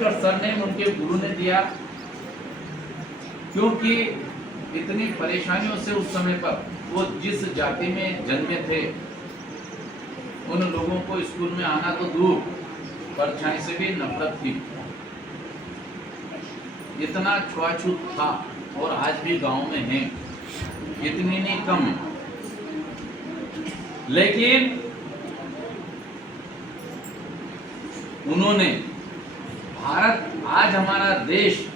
Ambedkar surname उनके गुरु ने दिया, क्योंकि इतनी परेशानियों से उस समय पर वो जिस जाति में जन्मे थे उन लोगों को स्कूल में आना तो दूर, परछाई से भी नफरत थी। इतना छुआछूत था और आज भी गांव में है, इतनी नहीं कम है। लेकिन उन्होंने भारत, आज हमारा देश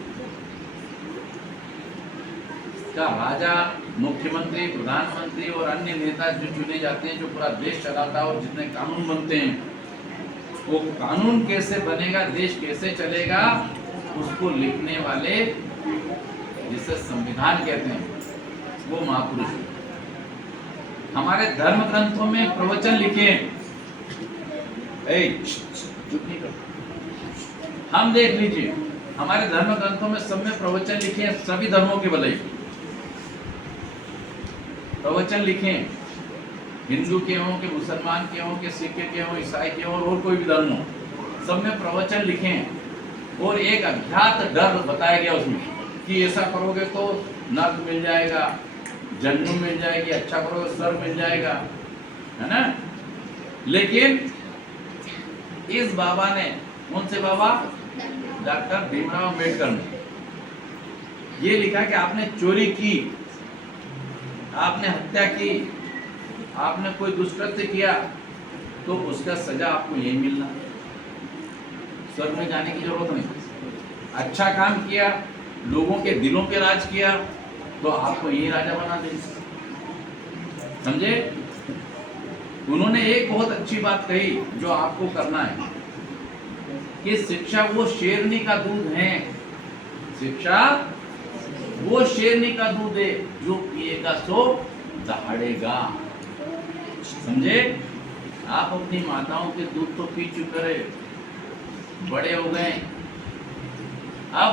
का राजा, मुख्यमंत्री, प्रधानमंत्री और अन्य नेता जो चुने जाते हैं, जो पूरा देश चलाता है और जितने कानून बनते हैं, वो कानून कैसे बनेगा, देश कैसे चलेगा, उसको लिखने वाले, जिसे संविधान कहते हैं, वो महापुरुष हैं। हमारे धर्म ग्रंथों में प्रवचन लिखे, चुप नहीं करो, हम देख लीजिए, हमारे धर्म ग्रंथों में सब में प्रवचन लिखे हैं, सभी धर्मों के भले प्रवचन लिखे, हिंदू के हों के मुसलमान के हों के सिख के हों, ईसाई के हों और कोई भी धर्म हो, सब में प्रवचन लिखे और एक अज्ञात डर बताया गया उसमें कि ऐसा करोगे तो नर्क मिल जाएगा, जन्नत मिल जाएगी, अच्छा करोगे स्वर्ग मिल जाएगा, है ना। लेकिन इस बाबा ने, कौन से बाबा, डॉक्टर भीमराव अम्बेडकर ने ये लिखा कि आपने चोरी की, आपने हत्या की, आपने कोई दुष्कृत्य किया तो उसका सजा आपको यही मिलना, स्वर्ग में जाने की जरूरत नहीं। अच्छा काम किया, लोगों के दिलों पे राज किया तो आपको यही राजा बना देंगे, समझे। उन्होंने एक बहुत अच्छी बात कही जो आपको करना है कि शिक्षा वो शेरनी का दूध है, शिक्षा वो शेरनी का दूध है, जो पिएगा सो दहाड़ेगा, समझे। आप अपनी माताओं के दूध तो पी चुके रहे, बड़े हो गए, अब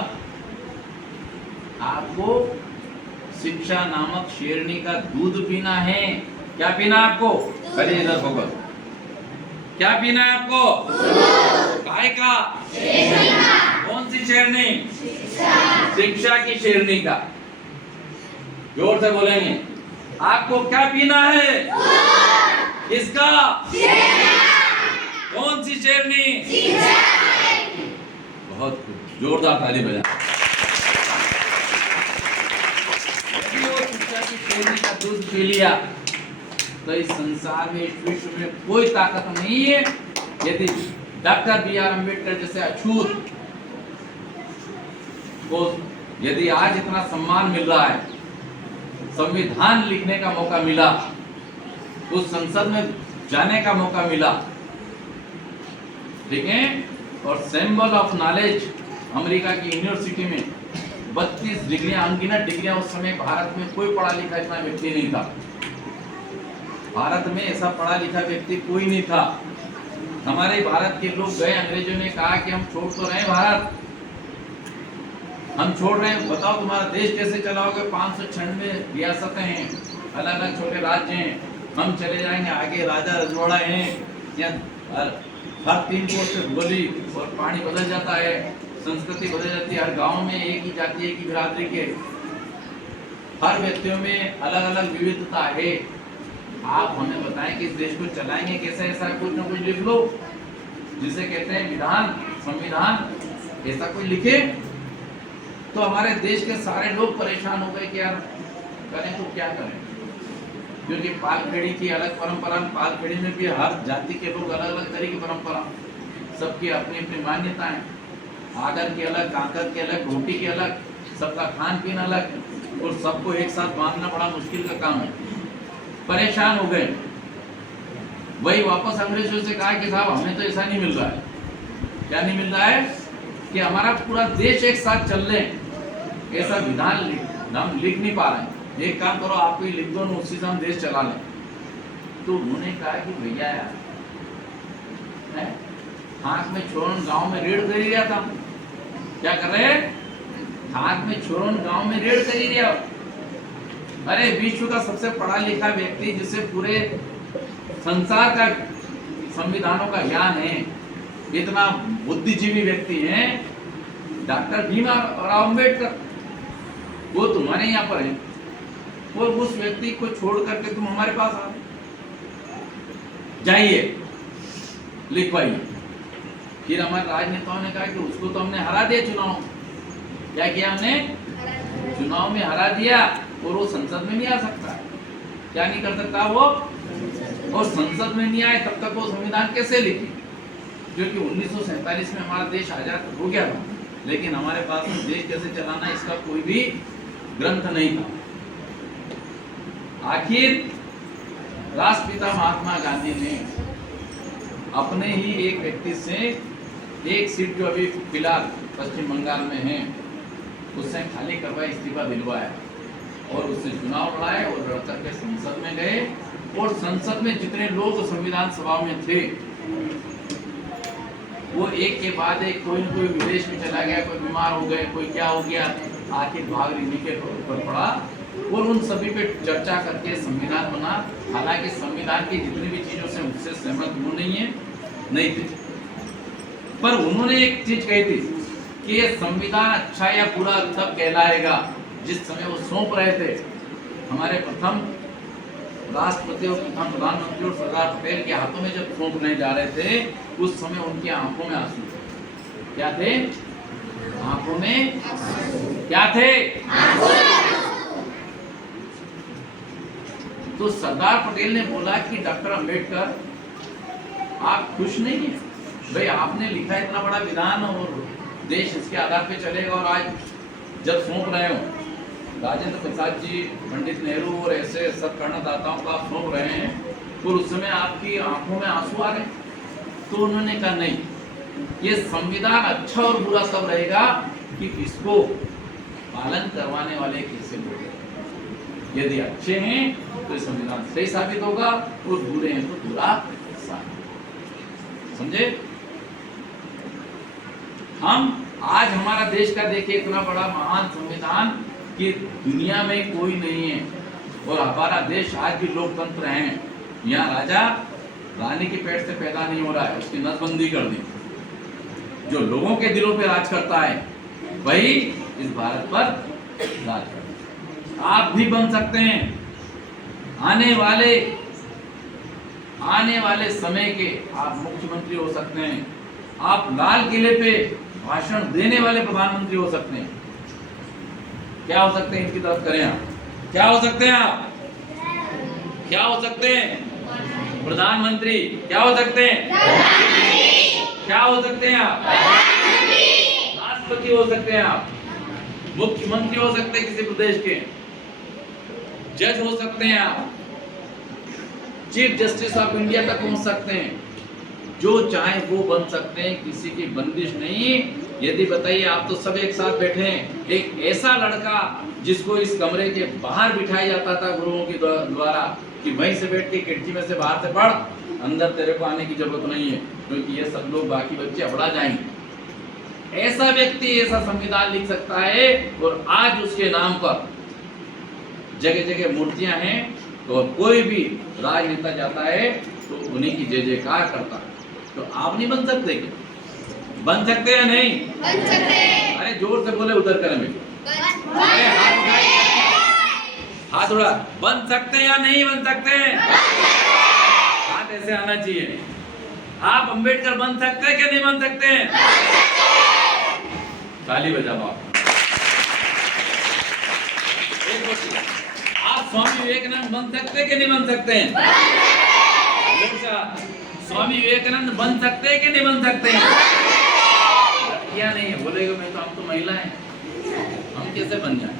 आपको शिक्षा नामक शेरनी का दूध पीना है। क्या पीना है आपको? करिए इधर फोकस, क्या पीना है आपको? काय का? कौन सी शेरनी? शिक्षा की शेरनी का। जोर से बोलेंगे, आपको क्या पीना है? किसका? कौन सी शेरनी? बहुत जोरदार ताली बजा। शिक्षा की शेरनी का दूध पी लिया तो इस संसार में, इस विश्व में कोई ताकत नहीं है यदि डॉक्टर बी आर अम्बेडकर जैसे अछूत को यदि आज इतना सम्मान मिल रहा है, संविधान लिखने का मौका मिला, उस संसद में जाने का मौका मिला, ठीक है, और सिंबल ऑफ नॉलेज अमेरिका की यूनिवर्सिटी में 32 डिग्रियां, अनगिनत डिग्रियां, उस समय भारत में कोई पढ़ा लिखा इतना व्यक्ति नहीं था, भारत में ऐसा पढ़ा लिखा व्यक्ति कोई नहीं था। हमारे भारत के लोग गए, अंग्रेजों ने कहा कि हम छोड़ तो रहे भारत, हम छोड़ रहे हैं, बताओ तुम्हारा देश कैसे चलाओगे, 596 रियासतें हैं, अलग अलग छोटे राज्य हैं, हम चले जाएंगे आगे, राजा रजवाड़ा हैं, या हर 3 कोस से बोली और पानी बदल जाता है, संस्कृति बदल जाती है, हर गांव में एक ही जाति, एक ही बिरादरी के, हर व्यक्तियों में अलग अलग विविधता है। आप हमें बताएं कि इस देश को चलाएंगे कैसे, ऐसा कुछ न कुछ लिख लो, जिसे कहते हैं विधान, संविधान, ऐसा कोई लिखे। तो हमारे देश के सारे लोग परेशान हो गए कि यार करें तो क्या करें, क्योंकि पालखेड़ी की अलग परंपरा, पालखेड़ी में भी हर जाति के लोग अलग अलग तरह की परंपरा, सबकी अपनी अपनी मान्यताएं, आगर की अलग, काकर की अलग, रोटी की अलग, सबका खान पीन अलग, और सबको एक साथ बांधना बड़ा मुश्किल का काम है। परेशान हो गए, वही वापस अंग्रेजों से कहा कि साहब हमें तो ऐसा नहीं मिल रहा है। क्या नहीं मिल रहा है? कि हमारा पूरा देश एक साथ चल ले, ऐसा विधान हम लिख नहीं पा रहे हैं, एक काम करो आप ही लिख दो, उसी से हम देश चला लें। तो उन्होंने कहा कि भैया यार, हाथ में छोरन गांव में रेड कर दिया था, क्या कर रहे हैं? हाथ में छोरन गांव में रेड कर दिया। अरे विश्व का सबसे पढ़ा लिखा व्यक्ति, जिसे पूरे संसार का संविधानों का ज्ञान है, इतना बुद्धिजीवी व्यक्ति है, डॉक्टर भीमराव अम्बेडकर, वो तुम्हारे यहाँ पर है, और उस व्यक्ति को छोड़ करके तुम हमारे पास आ जाइए, लिखवाइए। फिर हमारे राजनेताओं ने कहा कि उसको तो हमने हरा दिया चुनाव। क्या किया हमने? चुनाव में हरा दिया, और वो संसद में नहीं आ सकता। क्या नहीं कर सकता वो? और संसद में नहीं आए तब तक वो संविधान कैसे लिखे? क्योंकि 1947 में हमारा देश आजाद हो गया था, लेकिन हमारे पास में देश कैसे चलाना इसका कोई भी ग्रंथ नहीं था। आखिर राष्ट्रपिता महात्मा गांधी ने अपने ही एक व्यक्ति से एक सीट जो अभी फिलहाल पश्चिम बंगाल में है उससे खाली करवाया, इस्तीफा दिलवाया, और उससे चुनाव लड़ाए, और लड़ करके संसद में गए। और संसद में जितने लोग संविधान सभा में थे वो एक के बाद एक, कोई न कोई विदेश में चला गया, कोई बीमार हो गए, कोई क्या हो गया, आखिर भाग रीनी के ऊपर पड़ा, और उन सभी पे चर्चा करके संविधान बना। हालांकि संविधान की जितनी भी चीजों से उससे सहमत वो नहीं थे, पर उन्होंने एक चीज कही थी कि ये संविधान अच्छा या बुरा तब कहलाएगा जिस समय वो सौंप रहे थे। हमारे प्रथम राष्ट्रपति और प्रथम प्रधानमंत्री और सरदार पटेल के हाथों में जब सौंपने जा रहे थे, उस समय उनकी आंखों में आंसू थे। क्या थे? आंखों में क्या थे? तो सरदार पटेल ने बोला कि डॉक्टर अंबेडकर आप खुश नहीं है भाई, आपने लिखा इतना बड़ा विधान और देश इसके आधार पे चलेगा, और आज जब सौंप रहे हो राजेंद्र प्रसाद जी, पंडित नेहरू और ऐसे सब कर्णदाताओं को आप सौंप रहे हैं, और उस समय आपकी आंखों में आंसू आ रहे। तो उन्होंने कहा नहीं, ये संविधान अच्छा और बुरा सब रहेगा कि इसको पालन करवाने वाले कैसे लोग। यदि अच्छे हैं तो संविधान सही साबित होगा, और बुरे हैं तो बुरा साबित। समझे? हम आज हमारा देश का देखिए इतना बड़ा महान संविधान कि दुनिया में कोई नहीं है, और हमारा देश आज भी लोकतंत्र है। यहाँ राजा रानी के पेट से पैदा नहीं हो रहा है, उसकी नसबंदी कर दी। जो लोगों के दिलों पे राज करता है वही इस भारत पर राज करता है। आप भी बन सकते हैं। आने वाले समय के आप मुख्यमंत्री हो सकते हैं। आप लाल किले पे भाषण देने वाले प्रधानमंत्री हो सकते हैं। क्या हो सकते हैं? इनकी तरफ करें आप। क्या हो सकते हैं आप? क्या हो सकते हैं? प्रधानमंत्री। क्या हो सकते हैं? क्या हो सकते हैं आप? राष्ट्रपति हो सकते हैं आप। मुख्यमंत्री हो सकते हैं किसी प्रदेश के। जज हो सकते हैं आप। चीफ जस्टिस ऑफ इंडिया तक पहुंच सकते हैं। जो चाहे वो बन सकते हैं, किसी की बंदिश नहीं। यदि बताइए, आप तो सब एक साथ बैठे हैं, एक ऐसा लड़का जिसको इस कमरे के बाहर बिठाया जाता था गुरुओं के द्वारा कि वहीं से बैठ के खिड़की में से बाहर से पढ़, अंदर तेरे को आने की जरूरत नहीं है, क्योंकि ये सब लोग बाकी बच्चे अबड़ा जाएंगे। ऐसा व्यक्ति ऐसा संविधान लिख सकता है, और आज उसके नाम पर जगह जगह मूर्तियां हैं। तो कोई भी राजनेता जाता है तो उन्हीं की जय जयकार करता है। तो आप नहीं बन सकते क्या? बन सकते या नहीं? बन सकते। अरे जोर से बोले, उधर करें बेटा। हाथ उड़ा। बन सकते या नहीं बन सकते? हाथ ऐसे आना चाहिए। आप अंबेडकर बन सकते हैं क्या नहीं बन सकते? ताली बजा दो आप। आप स्वामी विवेकानंद बन सकते कि नहीं बन सकते हैं? स्वामी विवेकानंद बन सकते हैं कि नहीं बन सकते हैं? क्या नहीं है बोलेगा, मैं तो हम तो महिला हैं, हम कैसे बन जाए?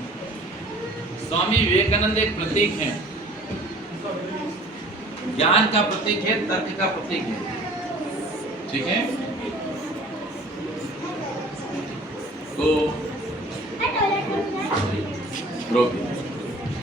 स्वामी विवेकानंद एक प्रतीक है, ज्ञान का प्रतीक है, तर्क का प्रतीक है। ठीक है, तो रोक